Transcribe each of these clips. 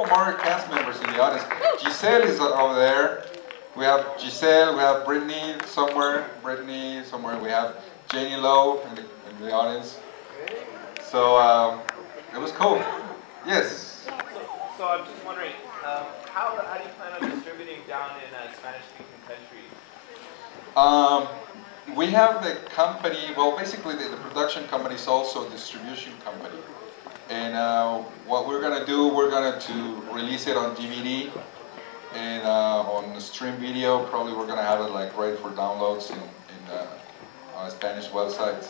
couple more cast members in the audience. Giselle is over there. We have Giselle, we have Brittany somewhere. We have Janie Lowe in the audience. So it was cool. Yes? So I'm just wondering, how do you plan on distributing down in Spanish-speaking countries? We have the company, well basically the production company is also a distribution company. And what we're going to do, we're going to release it on DVD and on the stream video. Probably we're going to have it like ready for downloads on Spanish websites.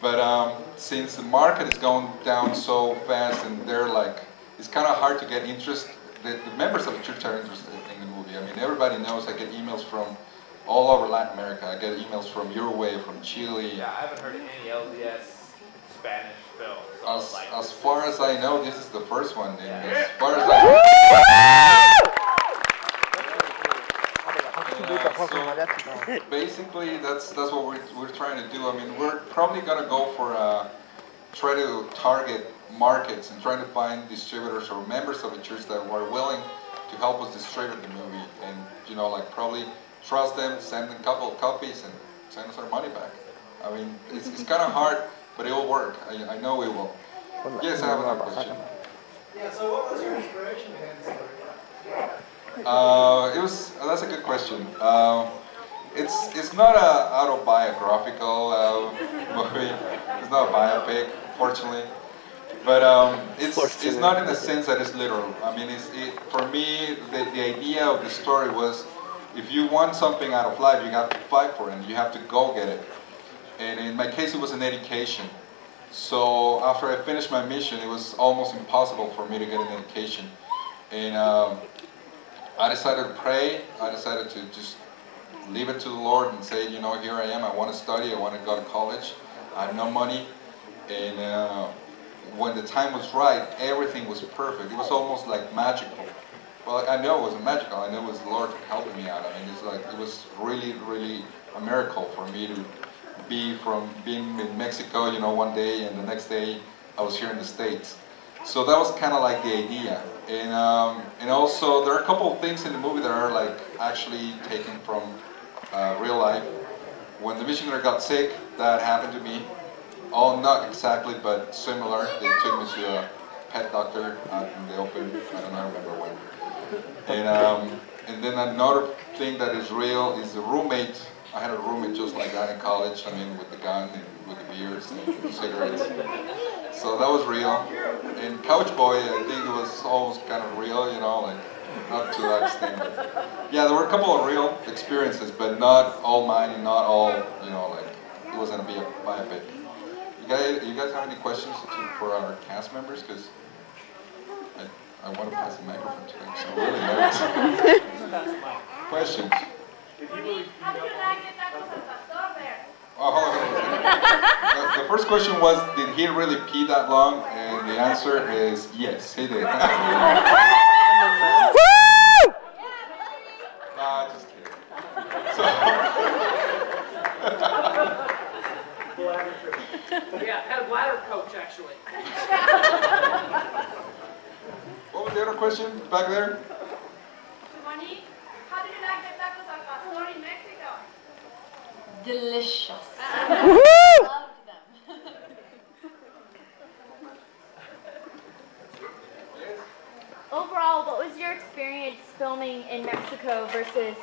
But since the market is going down so fast and they're like, it's kind of hard to get interest. The members of the church are interested in the movie. I mean, everybody knows I get emails from all over Latin America. I get emails from Uruguay, from Chile. Yeah, I haven't heard any LDS Spanish film. So as far as I know, this is the first one. And yeah. as far as I so basically, that's what we're trying to do. I mean, we're probably gonna go for try to target markets and try to find distributors or members of the church that are willing to help us distribute the movie, and you know, like probably trust them, send them a couple of copies, and send us our money back. I mean, it's kind of hard, but it will work. I know it will. Yes, I have another question. Yeah. So, what was your inspiration behind the story? That's a good question. It's not an autobiographical movie. It's not a biopic, fortunately. But it's not in the sense that it's literal. I mean, for me, the idea of the story was, if you want something out of life, you have to fight for it. You have to go get it. And in my case, it was an education. So after I finished my mission, it was almost impossible for me to get an education. And I decided to pray. I decided to just leave it to the Lord and say, you know, here I am. I want to study. I want to go to college. I have no money. And when the time was right, everything was perfect. It was almost like magical. Well, I know it wasn't magical. I know it was the Lord helping me out. I mean, it's like it was really, really a miracle for me to be from being in Mexico, you know, one day, and the next day I was here in the States. So that was kind of like the idea. And also there are a couple of things in the movie that are like actually taken from real life. When the missionary got sick, that happened to me. Oh, not exactly, but similar. They took me to a pet doctor out in the open. I don't remember when. And then another thing that is real is the roommate. I had a roommate just like that in college. I mean, with the gun and with the beers and cigarettes. So that was real. And Couch Boy, I think it was almost kind of real, you know, like not to that extent. But yeah, there were a couple of real experiences, but not all mine and not all, you know, like it wasn't a biopic. You guys have any questions for our cast members? Because I want to pass the microphone to them, so I'm really nervous. Questions? How did you like the tacos al pastor there? Oh, hold on. The first question was, did he really pee that long? And the answer is yes, he did. Nah, just kidding. Yeah, had a bladder coach actually. What was the other question back there? Monique, how did you like the tacos al pastor in Mexico? Delicious. Loved them. Overall, what was your experience filming in Mexico versus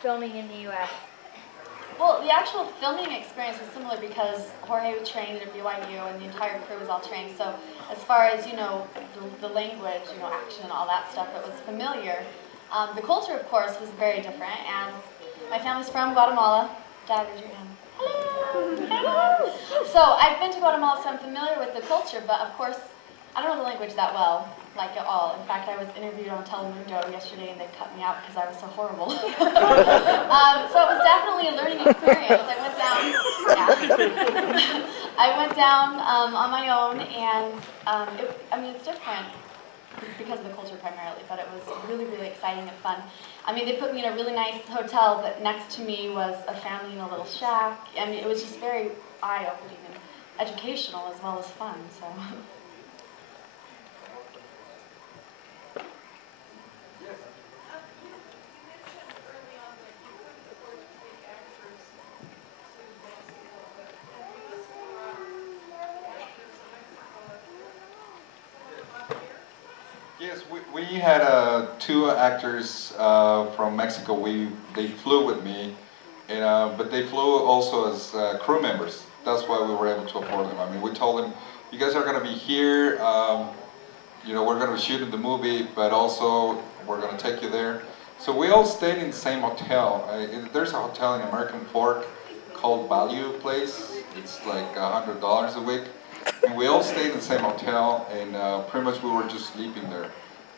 filming in the U.S.? Well, the actual filming experience was similar because Jorge was trained at BYU and the entire crew was all trained. So as far as, you know, the language, you know, action and all that stuff, it was familiar. The culture, of course, was very different. And my family's from Guatemala. Dad, raise your hand. Hello. So I've been to Guatemala, so I'm familiar with the culture, but of course, I don't know the language that well, like at all. In fact, I was interviewed on Telemundo yesterday and they cut me out because I was so horrible. So it was definitely a learning experience. I went down, I went down on my own, and I mean, it's different because of the culture primarily, but it was really, really exciting and fun. I mean, they put me in a really nice hotel, but next to me was a family in a little shack. I mean, it was just very eye-opening and educational as well as fun, so. Yes, we had two actors from Mexico. They flew with me, and, but they flew also as crew members. That's why we were able to afford them. I mean, we told them, you guys are going to be here. You know, we're going to be shooting the movie, but also we're going to take you there. So we all stayed in the same hotel. There's a hotel in American Fork called Value Place. It's like $100 a week. And we all stayed in the same hotel, and pretty much we were just sleeping there.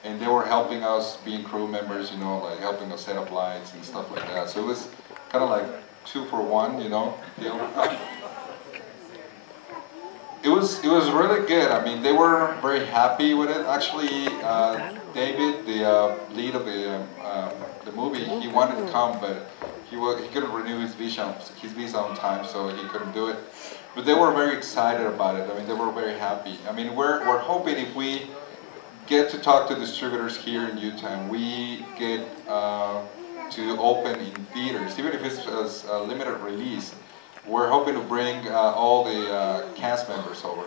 And they were helping us, being crew members, you know, like helping us set up lights and stuff like that. So it was kind of like 2 for 1, you know, deal. It was really good. I mean, they were very happy with it. Actually, David, the lead of the movie, he wanted to come, but he couldn't renew his visa on time, so he couldn't do it. But they were very excited about it. I mean, they were very happy. I mean, we're hoping if we get to talk to distributors here in Utah, and we get to open in theaters, even if it's a limited release. We're hoping to bring all the cast members over.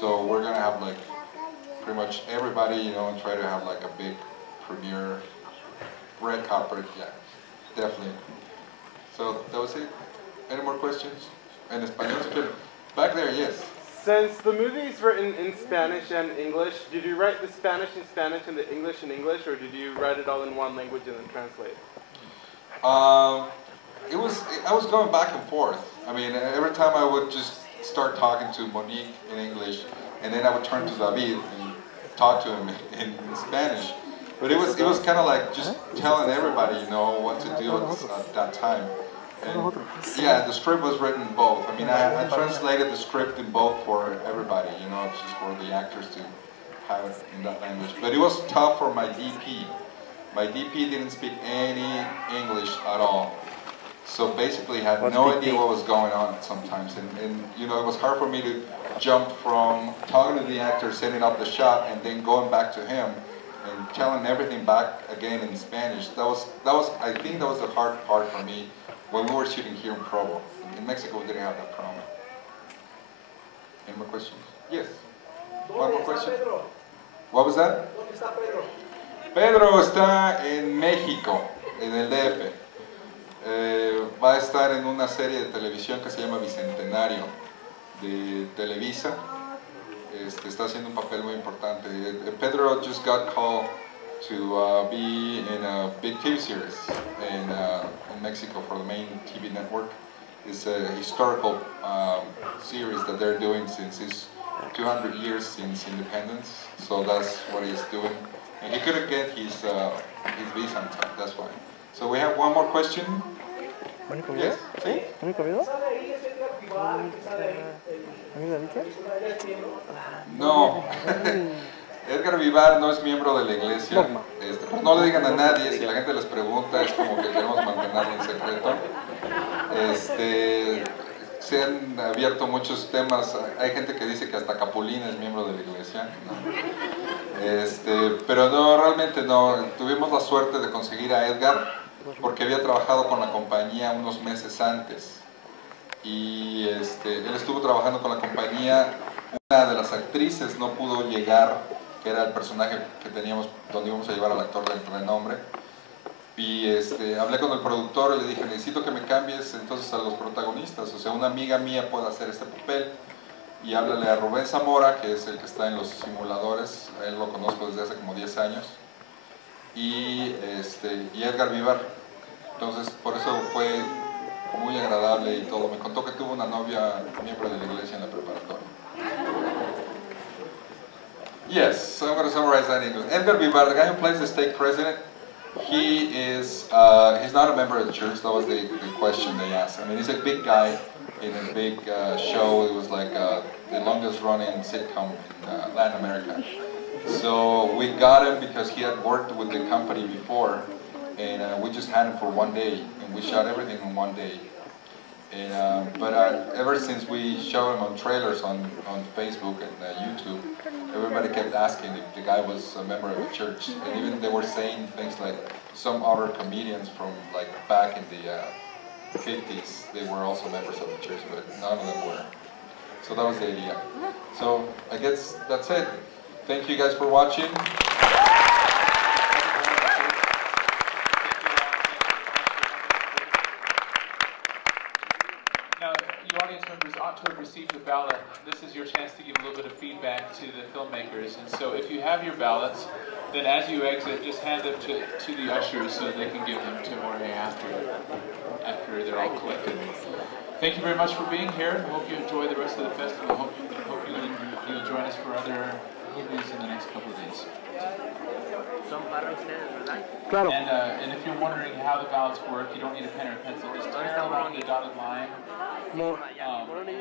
So we're gonna have like pretty much everybody, you know, and try to have like a big premiere, red carpet, yeah, definitely. So that was it. Any more questions? En español, back there, yes. Since the movie is written in Spanish and English, did you write the Spanish in Spanish and the English in English, or did you write it all in one language and then translate? I was going back and forth. I mean, every time I would just start talking to Monique in English, and then I would turn to David and talk to him in Spanish. But it was kind of like just telling everybody, you know, what to do at that time. And yeah, the script was written in both. I mean, I translated the script in both for everybody, you know, just for the actors to have it in that language. But it was tough for my DP. My DP didn't speak any English at all. So basically had no idea what was going on sometimes. And you know, it was hard for me to jump from talking to the actor, setting up the shot, and then going back to him and telling everything back again in Spanish. I think that was the hard part for me when we were shooting here in Provo. In Mexico, we didn't have that problem. Any more questions? Yes. One more question. What was that? ¿Dónde está Pedro? Pedro está en México, en el DF. Va a estar en una serie de televisión que se llama Bicentenario de Televisa. Está haciendo un papel muy importante. Pedro just got called to be in a big TV series in Mexico for the main TV network. It's a historical series that they're doing since it's 200 years since independence. So that's what he's doing. And he couldn't get his visa on time, that's why. So we have one more question. Yes. ¿Sí? No. Edgar Vivar no es miembro de la iglesia. Pues no le digan a nadie, si la gente les pregunta es como que queremos mantenerlo en secreto. Se han abierto muchos temas. Hay gente que dice que hasta Capulín es miembro de la iglesia. No. Pero no, realmente no. Tuvimos la suerte de conseguir a Edgar porque había trabajado con la compañía unos meses antes. Y él estuvo trabajando con la compañía. Una de las actrices no pudo llegar, que era el personaje que teníamos, donde íbamos a llevar al actor de renombre. Y hablé con el productor y le dije, necesito que me cambies entonces a los protagonistas. O sea, una amiga mía puede hacer este papel. Y háblale a Rubén Zamora, que es el que está en los simuladores. A él lo conozco desde hace como 10 años. Y Edgar Vivar. Entonces, por eso fue muy agradable y todo. Me contó que tuvo una novia miembro de la iglesia en la preparatoria. Yes, so I'm going to summarize that in English. Edgar Vivar, the guy who plays the stake president, he is, he's not a member of the church. That was the question they asked. I mean, he's a big guy in a big show. It was like the longest running sitcom in Latin America. So we got him because he had worked with the company before, and we just had him for one day, and we shot everything in one day. And, but ever since we showed him on trailers on Facebook and YouTube, everybody kept asking if the guy was a member of the church. And even they were saying things like some other comedians from like back in the 50s, they were also members of the church, but none of them were. So that was the idea. So I guess that's it. Thank you guys for watching. Now, you audience members ought to have received a ballot. This is your chance to give a little bit of feedback to the filmmakers. And so if you have your ballots, then as you exit, just hand them to the ushers so they can give them to Jorge after they're all collected. Thank you very much for being here. I hope you enjoy the rest of the festival. Hope you'll join us for other movies in the next couple of days. Claro. And if you're wondering how the ballots work, you don't need a pen or a pencil. Just tear along the dotted line. Mo- along the